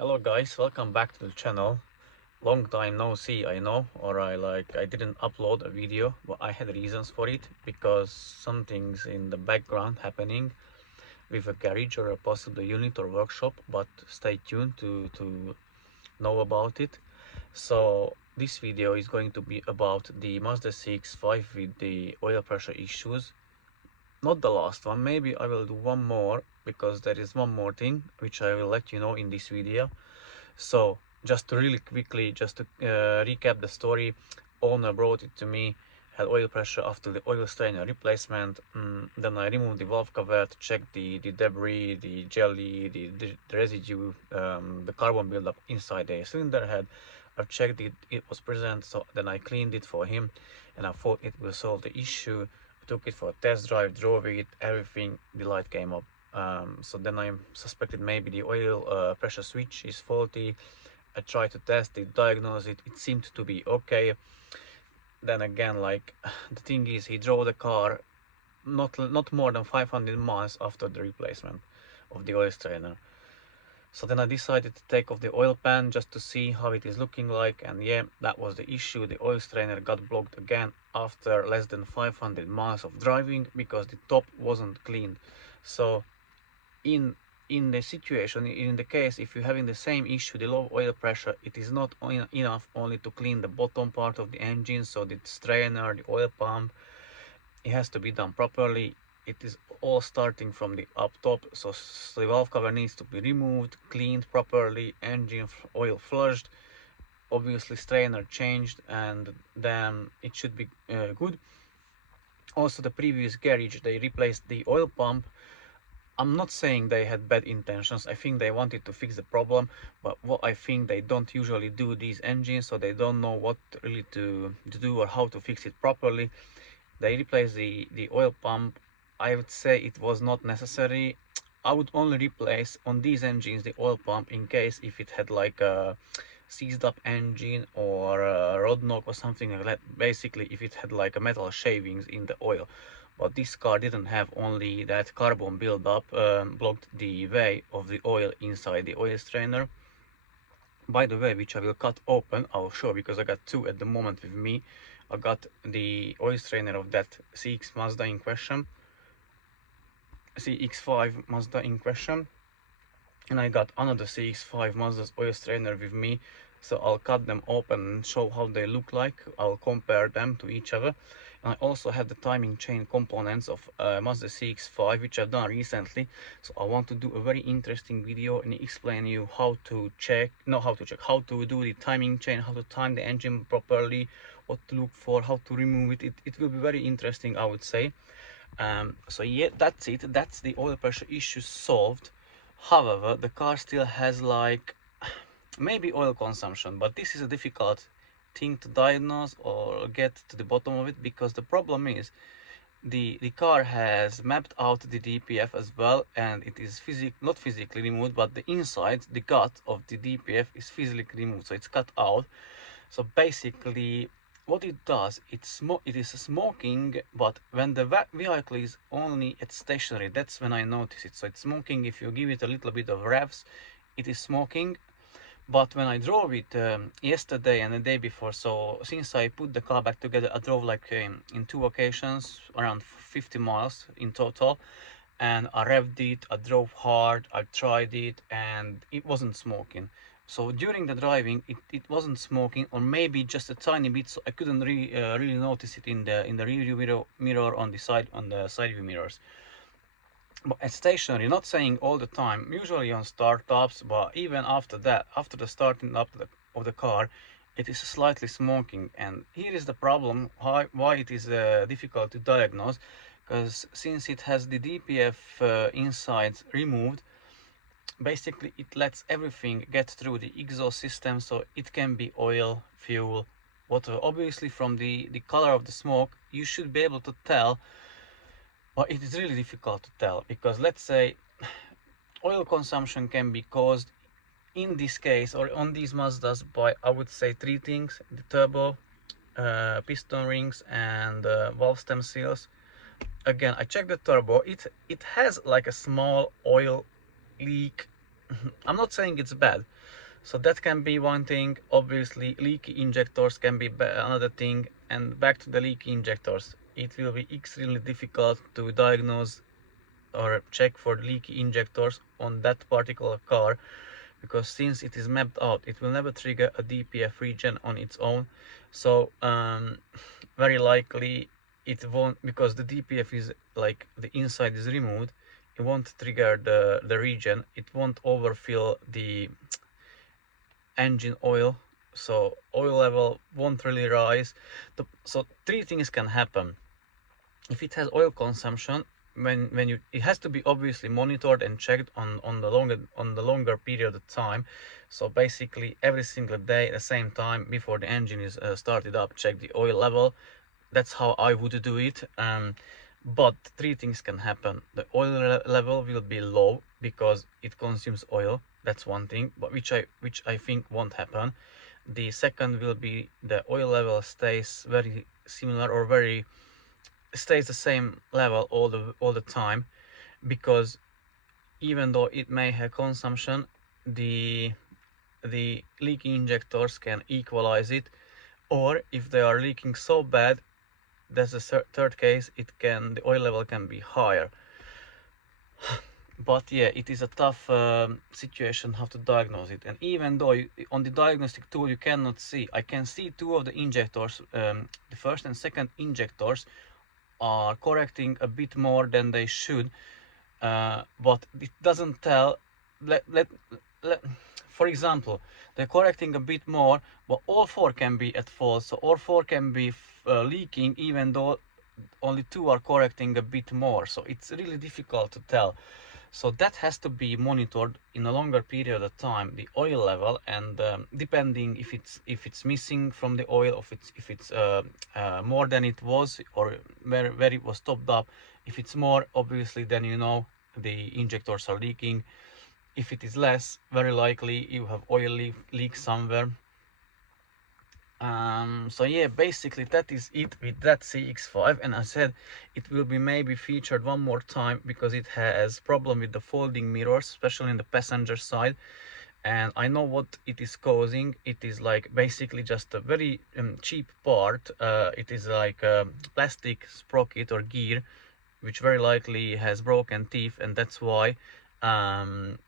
Hello guys, welcome back to the channel. Long time no see, I know, or I didn't upload a video, but I had reasons for it because something's in the background happening with a garage or a possible unit or workshop, but stay tuned to know about it. So this video is going to be about the Mazda CX5 with the oil pressure issues. Not the last one, maybe I will do one more because there is one more thing which I will let you know in this video. So just to really quickly, just to recap the story, owner brought it to me, had oil pressure after the oil strainer replacement. Then I removed the valve cover to check the debris, the jelly, the residue, the carbon buildup inside the cylinder head. I've checked it was present, so then I cleaned it for him and I thought it will solve the issue. I took it for a test drive, drove it, everything, the light came up. So then I suspected maybe the oil pressure switch is faulty. I tried to test it, diagnose it. It seemed to be okay. Then again, the thing is, he drove the car not more than 500 miles after the replacement of the oil strainer. So then I decided to take off the oil pan just to see how it is looking like, and yeah, that was the issue. The oil strainer got blocked again after less than 500 miles of driving because the top wasn't cleaned. So in in the situation, in the case if you're having the same issue, the low oil pressure, it is not enough only to clean the bottom part of the engine, so the strainer, the oil pump, it has to be done properly. It is all starting from the up top, so the valve cover needs to be removed, cleaned properly, engine oil flushed, obviously strainer changed, and then it should be good. Also, the previous garage, they replaced the oil pump. I'm not saying they had bad intentions. I think they wanted to fix the problem, but what I think they don't usually do these engines, so they don't know what really to do or how to fix it properly. They replaced the oil pump. I would say it was not necessary. I would only replace on these engines the oil pump in case if it had like a seized up engine or a rod knock or something like that. Basically, if it had like a metal shavings in the oil. But this car didn't have, only that carbon buildup blocked the way of the oil inside the oil strainer. By the way, which I will cut open, I'll show, because I got two at the moment with me. I got the oil strainer of that CX Mazda in question, CX5 Mazda in question, and I got another CX5 Mazda's oil strainer with me. So I'll cut them open and show how they look like. I'll compare them to each other. And I also have the timing chain components of Mazda CX5, which I've done recently. So I want to do a very interesting video and explain you how to check, not how to check, how to do the timing chain, how to time the engine properly, what to look for, how to remove it. It will be very interesting, I would say. So yeah, that's it. That's the oil pressure issue solved. However, the car still has like maybe oil consumption, but this is a difficult thing to diagnose or get to the bottom of it, because the problem is the car has mapped out the DPF as well, and it is not physically removed, but the inside, the gut of the DPF is physically removed, so it's cut out. So basically, what it does, it is smoking, but when the vehicle is only at stationary, that's when I notice it. So it's smoking if you give it a little bit of revs, it is smoking. But when I drove it yesterday and the day before, so since I put the car back together, I drove like in two occasions, around 50 miles in total, and I revved it, I drove hard, I tried it, and it wasn't smoking. So during the driving, it wasn't smoking, or maybe just a tiny bit, so I couldn't really notice it in the rear view mirror on the side view mirrors. But at stationary, not saying all the time, usually on startups, but even after that, after the starting up of the car, it is slightly smoking. And here is the problem, why it is difficult to diagnose, because since it has the DPF inside removed, basically it lets everything get through the exhaust system, so it can be oil, fuel, whatever. Obviously from the color of the smoke you should be able to tell, but it is really difficult to tell, because let's say oil consumption can be caused in this case or on these Mazdas by, I would say, three things: the turbo, piston rings, and valve stem seals. Again, I checked the turbo, it has like a small oil leak I'm not saying it's bad. So that can be one thing. Obviously, leaky injectors can be another thing. And back to the leaky injectors, it will be extremely difficult to diagnose or check for leaky injectors on that particular car, because since it is mapped out, it will never trigger a DPF region on its own. So very likely it won't, because the DPF is like the inside is removed. It won't trigger the region. It won't overfill the engine oil, so oil level won't really rise. So three things can happen if it has oil consumption. When you, it has to be obviously monitored and checked on the longer period of time. So basically every single day at the same time before the engine is started up, check the oil level. That's how I would do it. But three things can happen: the oil level will be low because it consumes oil. That's one thing, but which I think won't happen. The second will be the oil level stays very similar, or very stays the same level all the time, because even though it may have consumption, the leaking injectors can equalize it. Or if they are leaking so bad, that's the third case, the oil level can be higher. But yeah, it is a tough situation how to diagnose it. And even though on the diagnostic tool you cannot see, I can see two of the injectors, the first and second injectors are correcting a bit more than they should, but it doesn't tell. Let, for example, they're correcting a bit more, but all four can be at fault. So all four can be leaking, even though only two are correcting a bit more. So it's really difficult to tell. So that has to be monitored in a longer period of time, the oil level, and depending if it's missing from the oil, if it's more than it was, or where it was topped up. If it's more, obviously, then you know the injectors are leaking. If it is less, very likely you have oil leak somewhere. So yeah, basically that is it with that CX5. And I said it will be maybe featured one more time because it has problem with the folding mirrors, especially in the passenger side. And I know what it is causing. It is like basically just a very cheap part. It is like a plastic sprocket or gear, which very likely has broken teeth, and that's why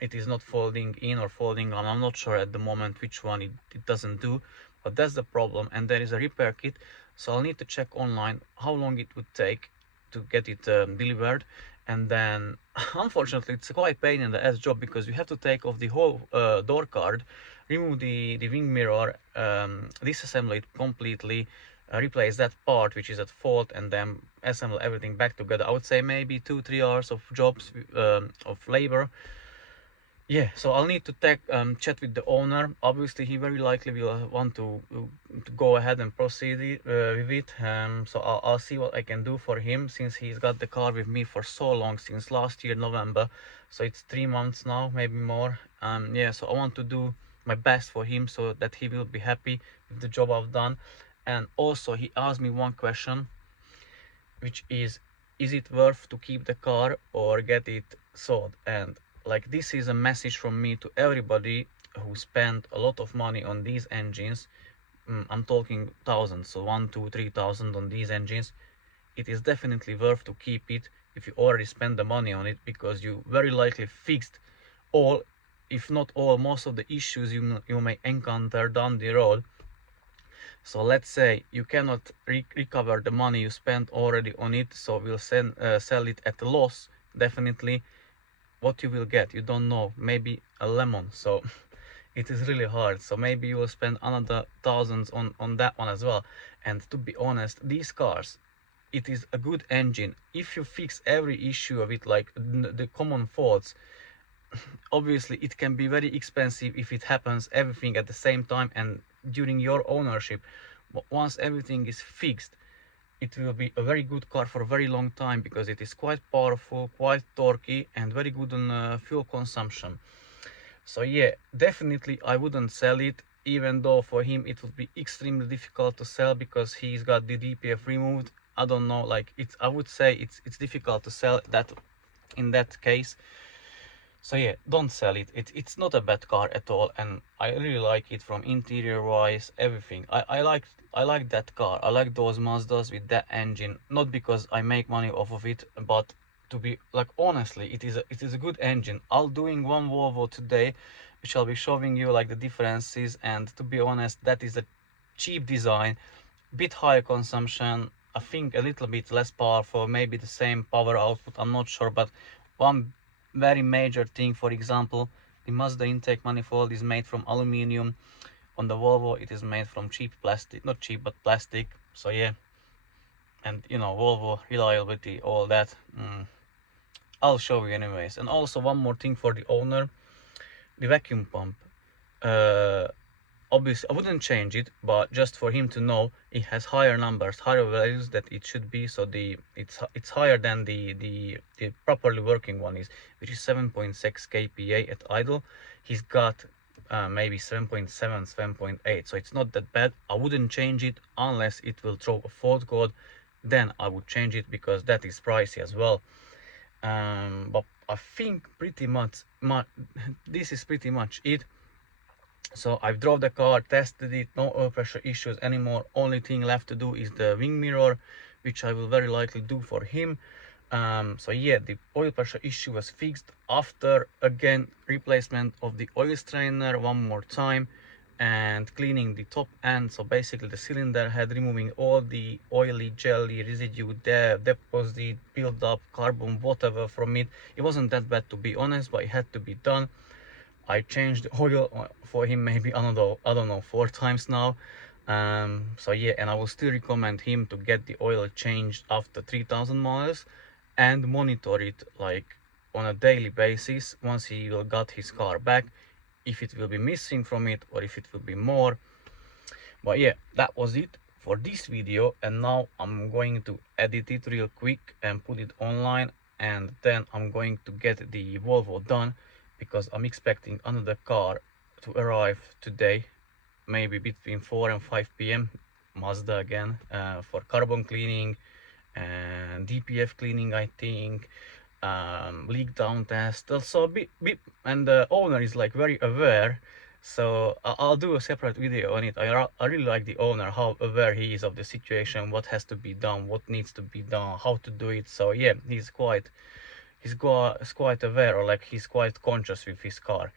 it is not folding in or folding on. I'm not sure at the moment which one it doesn't do, but that's the problem. And there is a repair kit, so I'll need to check online how long it would take to get it delivered. And then unfortunately it's quite pain in the ass job, because you have to take off the whole door card, remove the wing mirror, disassemble it completely, replace that part which is at fault, and then assemble everything back together. I would say maybe 2-3 hours of jobs, of labor. Yeah, so I'll need to chat with the owner. Obviously, he very likely will want to go ahead and proceed with it. So I'll see what I can do for him, since he's got the car with me for so long, since last year November. So it's 3 months now, maybe more. Yeah, so I want to do my best for him so that he will be happy with the job I've done. And also, he asked me one question, which is it worth to keep the car or get it sold? And like, this is a message from me to everybody who spent a lot of money on these engines. I'm talking thousands, so 1, 2, 3 thousand on these engines. It is definitely worth to keep it if you already spent the money on it, because you very likely fixed all, if not all, most of the issues you may encounter down the road. So let's say you cannot recover the money you spent already on it, so we'll sell it at a loss. Definitely, what you will get, you don't know. Maybe a lemon. So it is really hard. So maybe you will spend another thousands on that one as well. And to be honest, these cars, it is a good engine if you fix every issue of it, like the common faults. Obviously it can be very expensive if it happens everything at the same time and during your ownership. But once everything is fixed, it will be a very good car for a very long time, because it is quite powerful, quite torquey, and very good on fuel consumption. So yeah, definitely I wouldn't sell it, even though for him it would be extremely difficult to sell because he's got the DPF removed. I don't know, like, I would say it's difficult to sell that in that case. So yeah, don't sell it. It's not a bad car at all, and I really like it from interior wise, everything. I like that car. I like those Mazdas with that engine. Not because I make money off of it, but to be like honestly, it is a good engine. I'll doing one Volvo today, which I'll be showing you like the differences. And to be honest, that is a cheap design, bit higher consumption. I think a little bit less powerful, maybe the same power output. I'm not sure, but one very major thing, for example, the Mazda intake manifold is made from aluminium. On the Volvo, it is made from cheap plastic, not cheap, but plastic. So yeah, and you know, Volvo reliability, all that. I'll show you anyways. And also one more thing for the owner, the vacuum pump. Uh, Obviously I wouldn't change it, but just for him to know, it has higher numbers, higher values that it should be. So it's higher than the properly working one is, which is 7.6 kPa at idle. He's got maybe 7.7, 7.8, so it's not that bad. I wouldn't change it unless it will throw a fault code. Then I would change it, because that is pricey as well. But I think pretty much this is pretty much it. So I've drove the car, tested it, no oil pressure issues anymore. Only thing left to do is the wing mirror, which I will very likely do for him. So yeah, the oil pressure issue was fixed after again replacement of the oil strainer one more time and cleaning the top end. So basically the cylinder head, removing all the oily jelly residue there, deposit, build up, carbon, whatever from it. It wasn't that bad, to be honest, but it had to be done. I changed the oil for him maybe I don't know 4 times now. So yeah, and I will still recommend him to get the oil changed after 3,000 miles and monitor it like on a daily basis once he will got his car back, if it will be missing from it or if it will be more. But yeah, that was it for this video, and now I'm going to edit it real quick and put it online, and then I'm going to get the Volvo done, because I'm expecting another car to arrive today, maybe between 4 and 5 p.m. Mazda again, for carbon cleaning and DPF cleaning, I think, leak down test also and the owner is like very aware. So I'll do a separate video on it. I really like the owner, how aware he is of the situation, what has to be done, what needs to be done, how to do it. So yeah, he's quite aware, or like he's quite conscious with his car.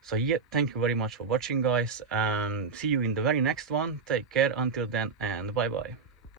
So yeah, thank you very much for watching, guys, and see you in the very next one. Take care until then, and bye bye.